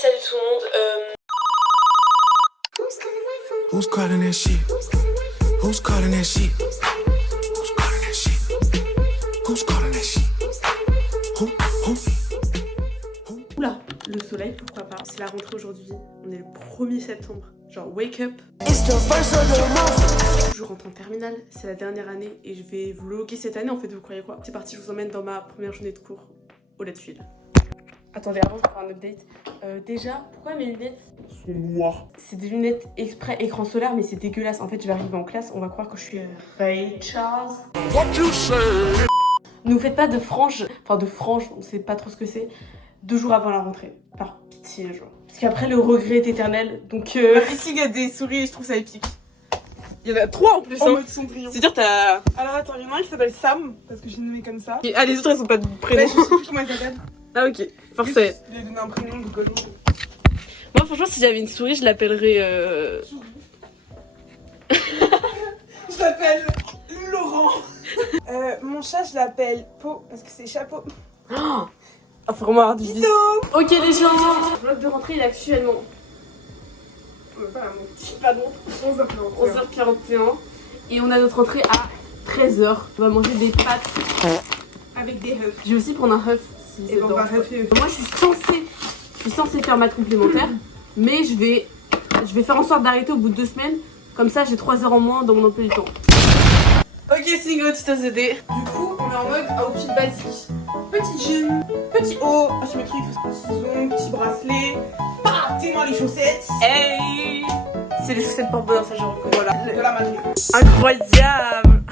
salut tout le monde. Who's calling that shit? Who's calling that shit? Who's calling that shit? Who's calling that shit? Who? Oula, le soleil, pourquoi pas. C'est la rentrée aujourd'hui, on est le 1er septembre. Genre, wake up. Je rentre en terminale, c'est la dernière année et je vais vlogger cette année en fait, vous croyez quoi? C'est parti, je vous emmène dans ma première journée de cours au lait de fil. Attendez, avant de faire un update, déjà, pourquoi mes lunettes sont noires? C'est des lunettes exprès écran solaire, mais c'est dégueulasse. En fait, je vais arriver en classe, on va croire que je suis Ray Charles. Ne vous faites pas de franges, enfin de franges, on sait pas trop ce que c'est, 2 jours avant la rentrée, par pitié, genre. Parce qu'après, le regret est éternel, donc Ici, il y a des souris et je trouve ça épique. Il y en a 3 en plus, en hein. mode Cendrillon. C'est-à-dire, t'as... Alors attends, il y en a un qui s'appelle Sam, parce que j'ai nommé comme ça. Ah, les autres, elles sont pas de prénom. Ouais, je sais plus comment elle s'appelle. Ah, ok. Parfait. Je lui ai donné un prénom de Golon. Moi, franchement, si j'avais une souris, je l'appellerais... Je l'appelle Laurent. Mon chat, je l'appelle Po, parce que c'est chapeau. Ah, faut vraiment avoir du vice. Ok, les gens. Le vlog de rentrée, il est actuellement... Pardon, 11h41. 11h41. Et on a notre entrée à 13h. On va manger des pâtes. Avec des œufs. Je vais aussi prendre un œuf. Si Et ben, on va refaire. Moi, je suis censée faire maths complémentaire. Mais je vais faire en sorte d'arrêter au bout de 2 semaines. Comme ça, j'ai 3 heures en moins dans mon emploi du temps. Ok, Singo, tu t'as aidé. Du coup, on est en mode outfit basique. Petit jean, petit haut, asymétrique, ciseaux, petit bracelet. Bah, tes-moi les chaussettes. Hey, c'est les chaussettes porte-bonheur, ça je reconnais. Voilà, de la magie. Incroyable.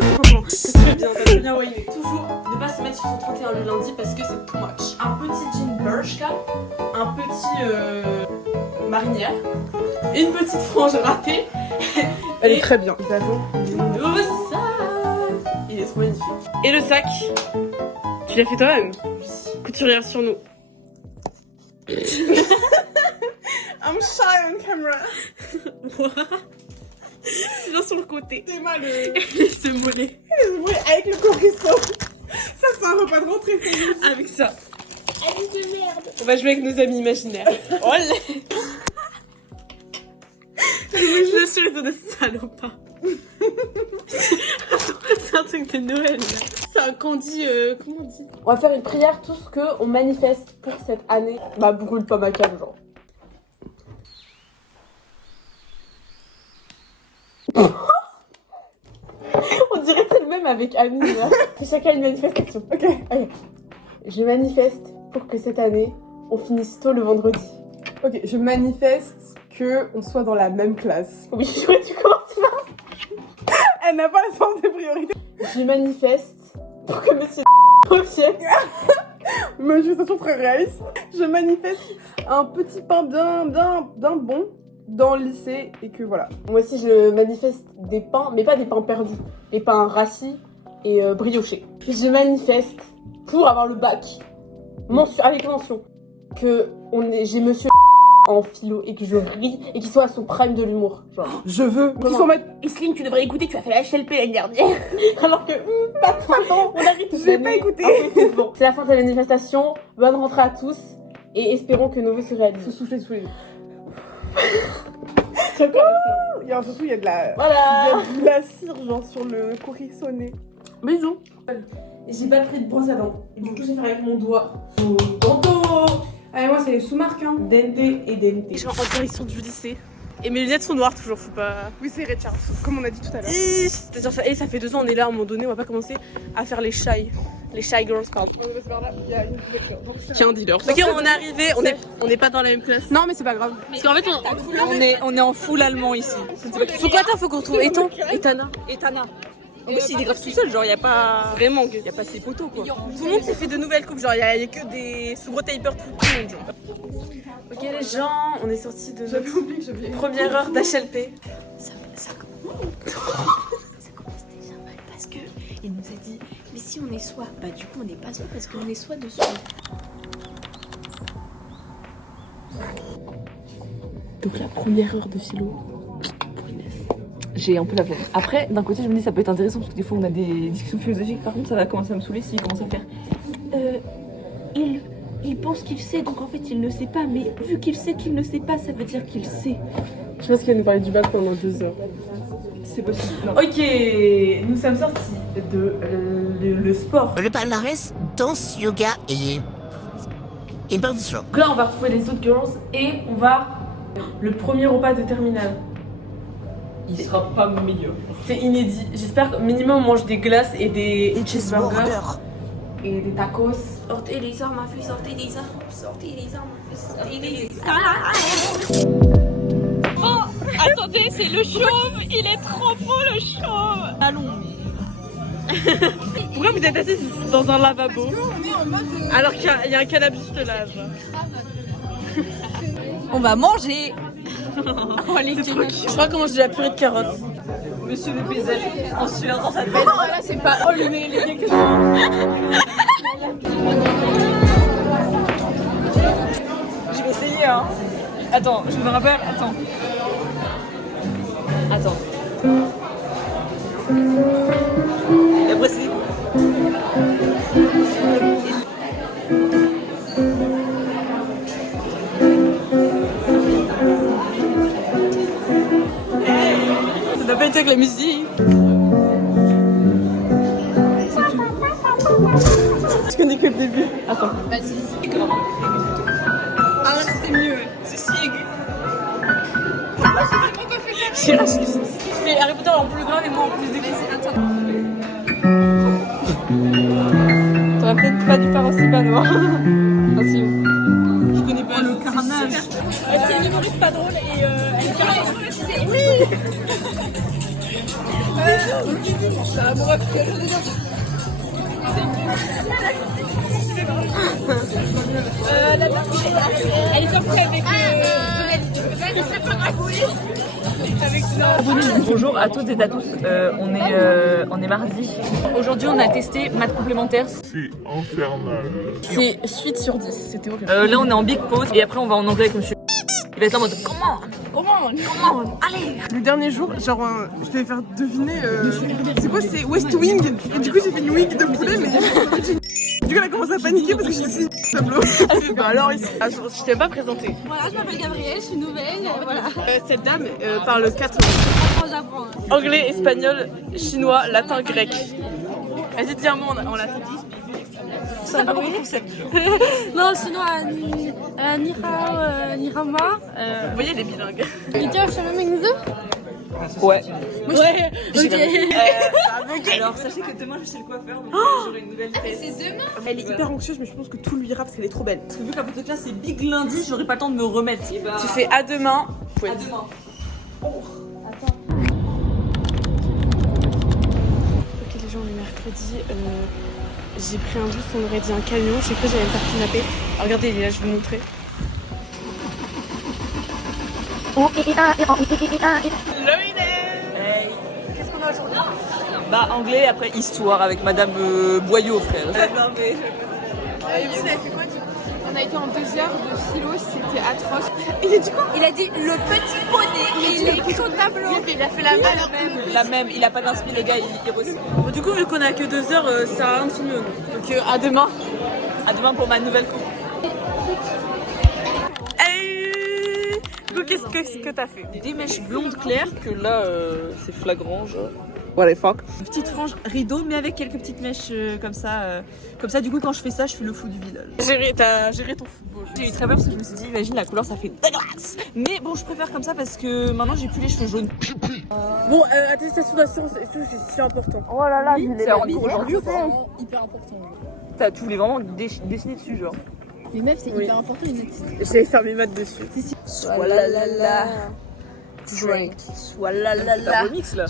C'est très bien, t'as très bien wayné. Toujours ne pas se mettre sur son 31 le lundi parce que c'est too much. Un petit jean Bershka, un petit marinière, une petite frange ratée. Elle est très bien. Nous avons le nouveau sac. Il est trop magnifique. Et le sac, tu l'as fait toi-même? Oui. Couturière sur nous. I'm shy on camera. C'est là sur le côté. C'est mal Ce mollet. Oui, avec le corisson. Ça, c'est un repas de rentrée, c'est juste. Avec ça. Allez de merde. On va jouer avec nos amis imaginaires. Olé. Je suis réseau de salopard. C'est un truc de Noël. C'est un candy, comment on dit? On va faire une prière tous qu'on manifeste pour cette année. Bah brûle pas ma cave, genre. On dirait que c'est le même avec Annie. C'est chacun une manifestation. Ok. Je manifeste pour que cette année, on finisse tôt le vendredi. Ok, je manifeste qu'on soit dans la même classe. Oui, je vois, tu commences là. Elle n'a pas le sens des priorités. Je manifeste pour que monsieur revienne. Manifestation très réaliste. Je manifeste un petit pain bien bon dans le lycée et que voilà. Moi aussi, je manifeste des pains, mais pas des pains perdus. Les pains rassis et briochés. Je manifeste pour avoir le bac. Avec mention. Que j'ai monsieur en philo et que je ris et qu'il soit à son prime de l'humour. Genre. Je veux qu'ils soient en mode Isline, tu devrais écouter, tu as fait la HLP l'année dernière. Alors que, pas toi, on arrête. Je l'ai pas écouté. Bon. C'est la fin de la manifestation. Bonne rentrée à tous et espérons que nos vœux se réalisent. Se souffler sous les yeux. Surtout, il y a de la... Voilà. Il y a de la cire, genre, sur le courissonné. Bisous. J'ai pas pris de brosse à dents. Et du coup, je vais faire avec mon doigt. Tantôt. Allez, moi, c'est les sous-marques, hein. Dente et dente. Je suis en direction du lycée. Et mes lunettes sont noires toujours, faut pas... Oui, c'est Red Charles, comme on a dit tout à l'heure. C'est-à-dire ça, et ça fait 2 ans, on est là, à un moment donné, on va pas commencer à faire les shy. Les shy girls, pardon. On va se voir là, il y a une voiture. Qui est un dealer. Ok, on est arrivé, on est pas dans la même classe. Non, mais c'est pas grave. Parce qu'en fait, on est en full allemand ici. Faut qu'on trouve Etana. En plus, il est grave tout seul, genre, y a pas. Vraiment, Y a pas ses poteaux, quoi. tout le monde s'est fait de nouvelles coupes, genre, y a que des sous-typers tout le monde, genre. Ok, les gens, on est sortis de notre première heure d'HLP. Ça commence déjà mal parce que il nous a dit, mais si on est soit, bah du coup on n'est pas soit parce qu'on est soit dessus. Donc la première heure de philo. J'ai un peu la flemme. Après, d'un côté, je me dis ça peut être intéressant parce que des fois on a des discussions philosophiques. Par contre, ça va commencer à me saouler s'il commence à faire. Il pense qu'il sait, donc en fait il ne sait pas. Mais vu qu'il sait qu'il ne sait pas, ça veut dire qu'il sait. Je pense qu'il va nous parler du bac pendant 2 heures. C'est possible. Non. Ok, nous sommes sortis de le sport. Le palmarès, danse, yoga et bounce rock. Donc là, on va retrouver les autres girls et on va le premier repas de terminale. Il sera pas meilleur. C'est inédit. J'espère que minimum on mange des glaces et des cheeseburgers et des tacos. Sortez les armes, ma fille, sortez les armes, sortez les armes, ma fille, sortez les armes. Attendez, c'est le chauve, il est trop beau le chauve. Allons. Pourquoi vous êtes assis dans un lavabo alors qu'il y a un canapé juste là? On va manger. Je crois qu'on mange de la purée de carottes. Monsieur le paysage en sueur dans sa tête. Non, là c'est pas. Oh le nez, les gars, que Je vais essayer, hein. Attends, je me rappelle. Attends. Et après, c'est. Ça n'a pas été avec la musique. C'est tout. Je connais que le début. Attends. Vas-y. Ah, c'est mieux. C'est si aigu. Mais Harry Potter en plus grave et moi en plus aigu. T'aurais peut-être pas dû faire aussi Benoît. Aussi. Je connais pas le carnage. C'est une humoriste pas drôle et elle parle. C'est un amoureux que je dis. La partie, elle est sortie avec Bonjour à toutes et à tous, on est mardi. Aujourd'hui on a testé maths complémentaires. C'est infernal. C'est 8 sur 10, c'était horrible. Là on est en big pause et après on va en anglais avec monsieur. Il va être en mode comment allez. Le dernier jour, genre, je devais faire deviner. C'est quoi? C'est West Wing. Et du coup, j'ai fait une wing de poulet, mais. Du coup, elle a commencé à paniquer parce que j'ai dessiné le tableau. Bah alors, ici. Je t'ai pas présenté. Voilà, je m'appelle Gabrielle, je suis nouvelle. Voilà. Cette dame parle 4 langues. Anglais, espagnol, chinois, latin, grec. Vas-y, dis un mot en latin. Ça pas beaucoup concept. Non, sinon, Nirama. Vous voyez les bilingues. Ouais. Ouais, ok. Alors sachez que demain je suis le coiffeur donc j'aurai une nouvelle tête. Elle est hyper anxieuse, mais je pense que tout lui ira parce qu'elle est trop belle. Parce que vu que la photo de classe c'est big lundi, j'aurai pas le temps de me remettre. Et bah, Tu fais à demain. à demain. Ok les gens, le mercredi, j'ai pris un bus, on aurait dit un camion, j'ai cru que j'allais me faire kidnapper. Alors, regardez, il est là, je vais vous montrer. Hey. Qu'est-ce qu'on a aujourd'hui? Bah anglais, après histoire avec madame Boyau frère. Non mais... On a été en 2 heures de philo, c'était atroce. Il a dit quoi? Il a dit le petit poney et il a écrit au tableau. Il a fait la même. Il a pas d'inspi le gars, il reçoit. Bon, du coup, vu qu'on a que 2 heures, ça sert à rien de filmer. Donc, à demain. À demain pour ma nouvelle coupe. Hey du coup, qu'est-ce que t'as fait? Des mèches blondes claires que là c'est flagrant genre. What the fuck? Une petite frange rideau mais avec quelques petites mèches comme ça. Comme ça du coup quand je fais ça je fais le fou du village. T'as géré ton football. J'ai eu très peur parce que je me suis dit imagine la couleur ça fait dégueulasse. Mais bon je préfère comme ça parce que maintenant j'ai plus les cheveux jaunes. Bon, attestation d'assurance, c'est si important. Oh là là, c'est en cours aujourd'hui ou pas? Hyper important. Tu voulais vraiment dessiner dessus genre. Les meufs, c'est Oui. hyper important, une attestation. J'allais faire mes maths dessus. Swalala. Drink. Swalala. C'est un remix là.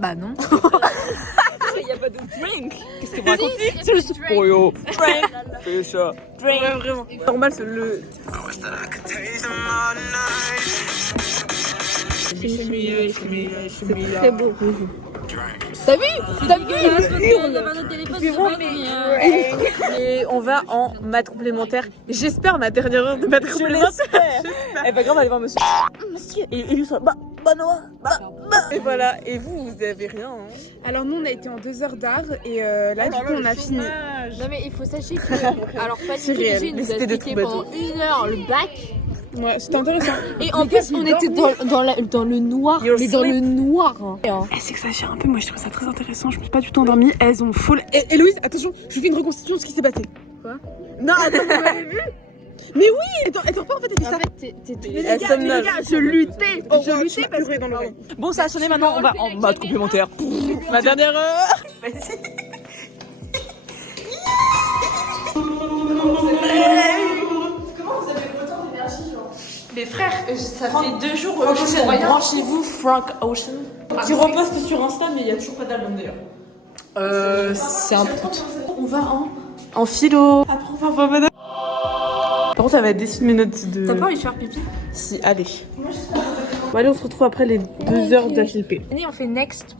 Bah non. Il n'y a pas de drink. Qu'est-ce que vous racontez? C'est le soupe pour yo. Drink. Fais ça. Ouais, vraiment. Normal, c'est le. C'est très beau. T'as vu? Il y avait un autre téléphone, je sais pas, mais Et on va en maths complémentaire. J'espère ma dernière heure de maths complémentaire. Elle va grave aller voir monsieur. Et lui, ça. Bah, Et voilà, et vous avez rien. Hein. Alors nous on a été en 2 heures d'art et là du coup on a fini. Non mais il faut sachez que alors pas C'est du tout réel, léger, il mais nous a c'était des expliqué trous pendant 1 heure le bac Ouais, c'était intéressant. et en plus on était dans le noir, You're mais dans le asleep. noir. Hein. Elle s'exagère un peu, moi je trouve ça très intéressant, je me suis pas du tout endormie, elles ont full... Et Héloïse, attention, je vous fais une reconstitution de ce qui s'est passé. Quoi? Non, attends, vous m'avez vu? Mais oui, elle dort pas en fait, elle fait En ça. fait t'es Mais Elle les somnole. gars, je luttais parce que... dans l'oreille. Bon, ça a sonné maintenant, on va en mode complémentaire. Ma dernière heure. Les frères, ça fait 2 jours que je suis branchez-vous Frank Ocean. Qui reposte sur Insta, mais il n'y a toujours pas d'album d'ailleurs. C'est un prout. On va en philo. Après on va voir madame. Par contre, elle va décider mes notes de... T'as pas envie de faire pipi? Si, allez. Bon, allez, on se retrouve après les 2 heures d'HLP. Allez on fait next.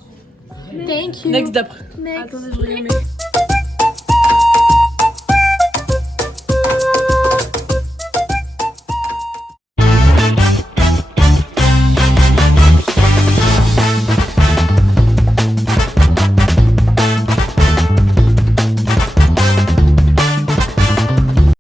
Thank you. Next d'après. Next. Attendez, je regarde mes...